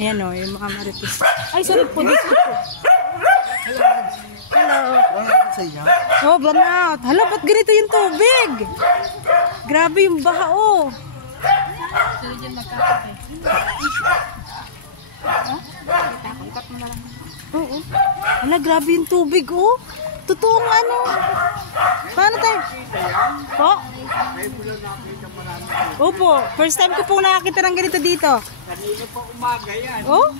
Ayan o, yung mga marites. Ay, sorry po, dito po. Hello. Oh, burnout. Hala, ba't ganito yung tubig? Grabe yung baha, oh. Sorry dyan magkakape. Oo. Hala, grabe yung tubig, oh. Totoong ano. Paano tayo? Po? Opo, first time ko pong nakakita ng ganito dito. Kanina pa umaga yan. Oh?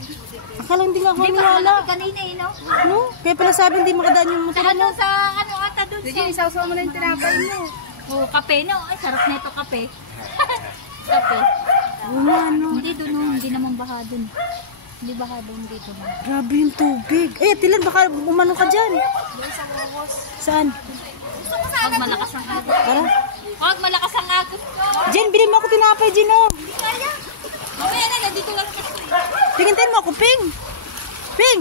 Akala hindi nga ako maniwala. Kanina eh, no? No? Kaya pala sabi hindi makadaan yung motor. Ano sa ano ata doon? Sige, isaw-saw mo na yung tinapay mo. Oh, kape no? Ay, sarap na ito kape. Kape. Ano? Hindi doon, no? Hindi naman baha doon. Hindi baha doon dito. Grabe yung tubig. Eh, Tilan, baka umano ka dyan. Saan? Huwag malakas ang agos. Tara. Huwag malakas ang agos ko. Jen, bilhin mo ako tinapay, Jen, oh. Hindi kaya. Mamaya na, nandito lang kasi. Tingin mo ako, Ping. Ping!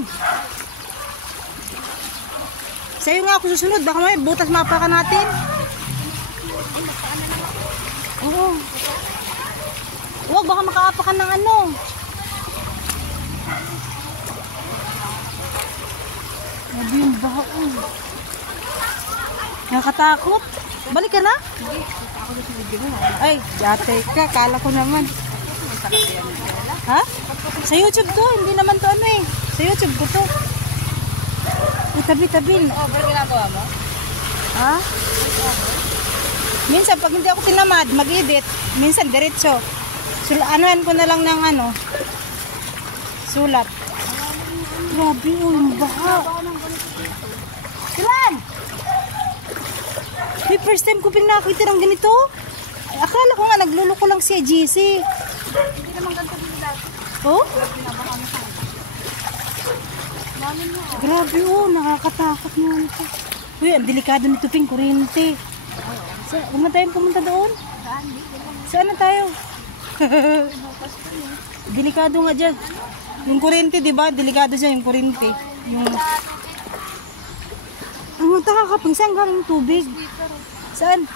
Sa'yo nga ako susunod. Baka may butas mapa ka natin. Oo. Huwag, baka makaapa ka ng ano. Grabe yung baho. Nakatakot. Balik ka na? Ay, jate ka. Kala ko naman. Ha? Sa YouTube to. Hindi naman to ano eh. Sa YouTube ko to. Tabi-tabi. Oh, pero ginagawa mo? Ha? Minsan, pag hindi ako tinamad, mag-edit. Minsan, diretso. Anuhan ko na lang ng ano. Sulat. Grabe, yung baha. Tilan! May first time ko ping nakita ng ganito. Akala ko nga, nagluloko lang si GC. Hindi naman ganito dito dati. Oh? Grabe, oh, nakakatakot mo ito. Uy, ang delikado nito ping kuryente. Huwag na tayong pumunta doon. Saan na tayo? Delikado nga dyan. Yung kuryente, di ba? Delikado siya yung kuryente. Yung... Ang nakakapang, saan galing tubig? Saan?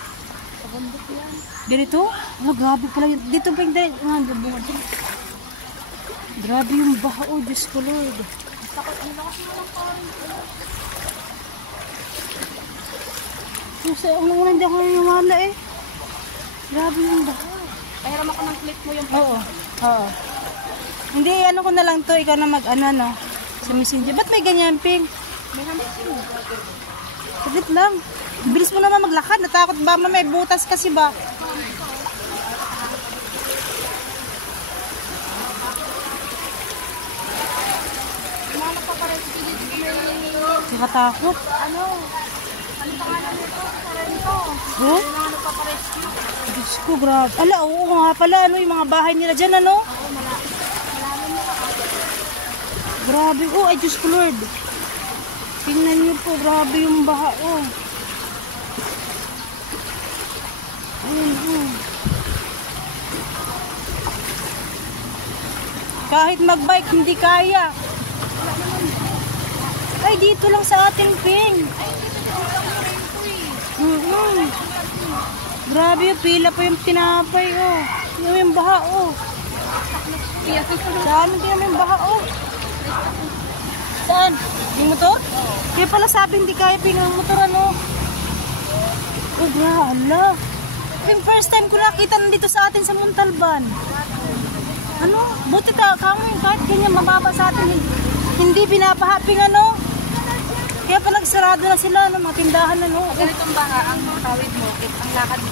Ganito? Oh, grabe pala yun. Dito pa yung grabe yung baha, oh, Diyos ko, Lord. Ang naman hindi ako naniniwala eh. Grabe yung baha. Pahiram ako ng clip mo yung Oo. Oo. Hindi, ano ko na lang to, ikaw na mag-ano, no? Sa messenger. Ba't may ganyan, Ping? may hamsin. Saglit lang. Bilis mo naman maglakad. Natakot ba? May butas kasi ba? Nakatakot. Ano? Ano pangalan nito? Sarento. Huh? Ano pa pa-rescue? Diyos ko, grabe. Ala, oo nga pala. Ano, yung mga bahay nila dyan, ano? Oo, malaman mo. Grabe. Oh, ay Diyos ko, Lord. Tingnan niyo po. Grabe yung baha, oh. Ayun, oh. Kahit mag-bike, hindi kaya. Ay, dito lang sa ating Ping. Grabe yung pila pa yung tinapay, oh. Yung baha, oh. Sa amin din yung baha, oh. Saan? Yung motor? Kaya pala sabi hindi kaya Ping ang motor, ano. Oh, grahala. Yung first time ko nakita nandito sa atin sa Montalban. Ano? Buti kamo kahit ganyan mababa sa atin. Hindi binabaha Ping, ano. Kaya pa nagsarado na sila ng mga tindahan na, no? Ganitong baha, ang tawid mo, ang lakad mo.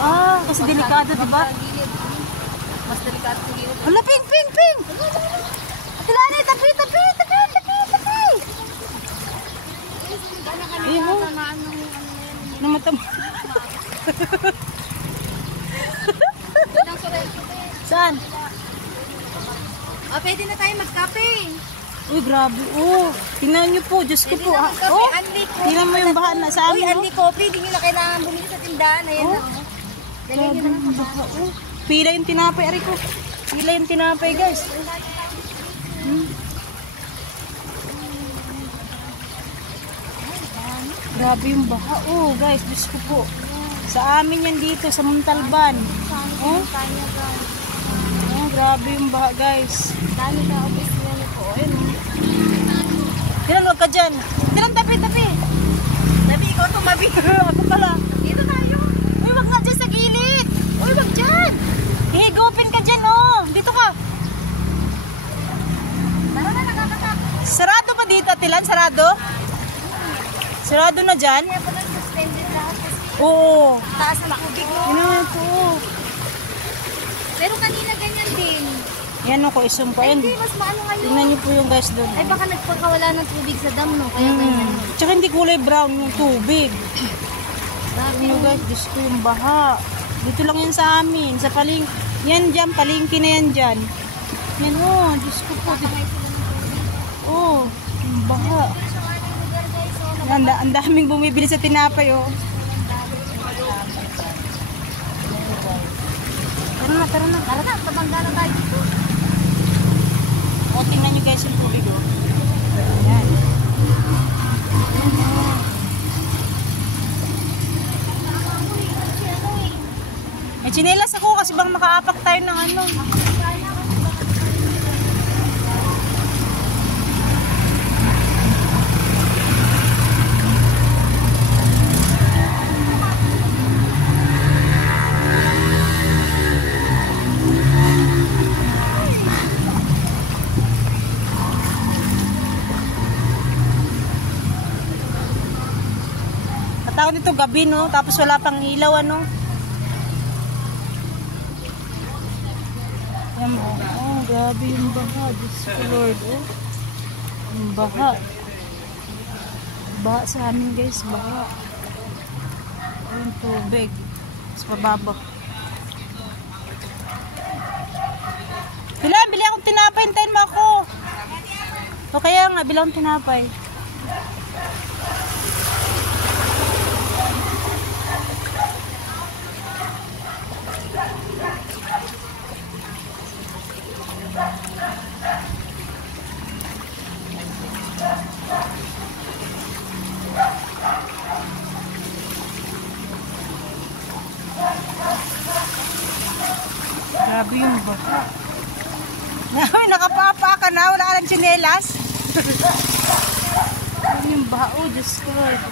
Ah, kasi delikado, diba? Mas delikado sa gilid. Hala, Ping! Atilani, tapi! Ayun, oh. Namata mo. Saan? Oh, pwede na tayo magkape. Uy, grabe. Oh, tingnan niyo po. Diyos ko po. Oh, tingnan mo yung baha na sa Uy, amin. Andy Coffee, hindi nyo na kailangan bumili sa tindahan. Ayan Oh. na. Grabe yung baha. Oh, pila yung tinapay, Ariko. Pila yung tinapay, guys. Grabe yung baha. Oh, guys, Diyos ko po. Sa amin yan dito, sa Montalban. Oh, Grabe yung baha, guys. Dami ka obis na niyo po. Ayun. Tinan, huwag ka dyan. Tinan, tabi. Tabi, ikaw tumabi. Ako pala. Dito tayo. Uy, wag nga dyan sa gilid. Uy, wag dyan. Higupin ka dyan, oh. Dito ka. Tara na, nakakatakot. Sarado pa dito, Atilan? Sarado? Sarado na dyan? Kaya pala suspended lahat kasi Oo. taas ng tubig mo. Ano na ito? Pero kanina ganyan din. Yan ako, isum pa Ay, yun. hindi, mas maano ngayon. Tingnan niyo po yung guys doon. Ay, baka nagpagkawala ng tubig sa dam, no? Kaya ganyan. Tsaka hindi kulay brown yung tubig. Grabe. Ano guys, Diyos ko yung baha. Dito lang yan sa amin. Sa paling, yan dyan, palingki na yan dyan. Yan oh, Diyos ko po. Oh, yung baha. Yan, ang daming bumibili sa tinapay oh. Tara na. Tara na, tabangga na tayo dito. O, tingnan nyo guys yung tubig oh. Yan. May chinelas ako kasi bang makaapak tayo ng ano. Tawag nito gabi no, tapos wala pang ilaw ano. Yan mo. Oh, grabe yung baha. Diyos ko Lord, oh. Yung baha. Baha sa amin guys, baha. Yung tubig. Mas pababa. Bili akong tinapay, hintayin mo ako. O kaya nga, bili akong tinapay. Grabe yung baha. Nakapapa ka na, wala ka ng tsinelas. Grabe yung baha, oh Diyos ko Lord.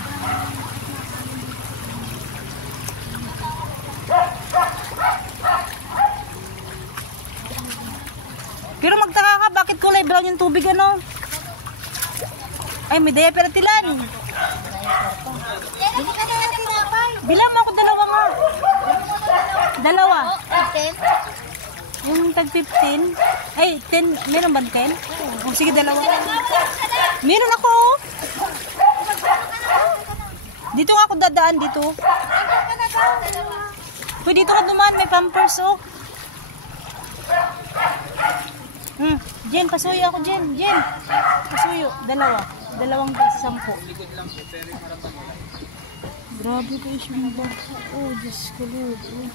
Pero magtaka ka, bakit kulay brown yung tubig ano? Ay, may diaper at Tilan. Bili ka na natin tinapay. Bilang mo ako dalawa nga. Dalawa. Yung tag 15. Ay, 10. Meron ba 10? Oh, sige, dalawa. Meron ako. Dito nga ako dadaan dito. Pwede dito ka dumaan. May pampers oh. Jen, pasuyo ako Jen. Pasuyo. Dalawang sa 10. Grabe guys yung baha. Oh, Diyos ko Lord. Oh.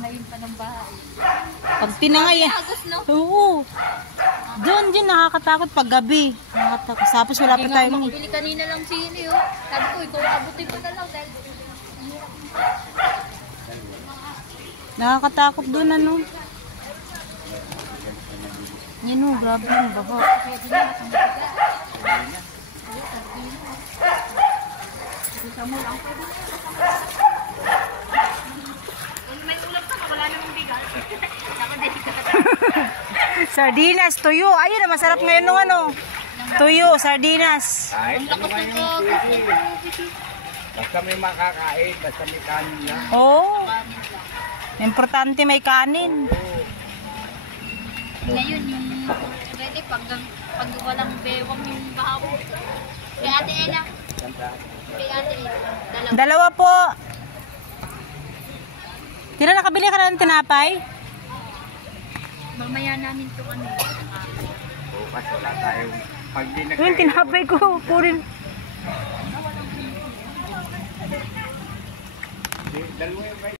Ngayon pa ng bahay. Pag tinangay Agos, no? Oo. Doon din nakakatakot pag gabi. Nakakatakot. Tapos wala pa tayo. Makabili kanina lang sili, oh. Sabi ko, ikaw abutin ko na lang dahil Nakakatakot doon ano. Yan o, grabe yung baha. Sardinas, tuyo. Ayun na, masarap ngayon nung ano. Tuyo, sardinas. Kahit ano ngayon, basta may makakain, basta may kanin lang. Oo. Importante may kanin. ngayon yung ready pag walang bewang yung bahaw. Kay Ate Ella. Kay Ate Ella. Dalawa po. Tira, nakabili ka na ng tinapay? Mamaya namin ito ano. Bukas wala tayong pag di Yung tinapay ko, purin. dalawa yung